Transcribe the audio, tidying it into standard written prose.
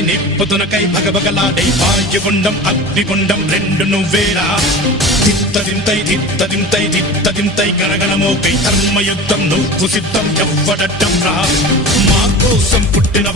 నిప్పుతునకై భగభగలాడై వాయుగుండం అగ్నిగుండం రెండు నువ్వేరా తిత్తదింతై గణగణమోకై ధర్మయుద్ధం నువ్వు సిద్ధం ఎవ్వడట్టం రా మా కోసం పుట్టిన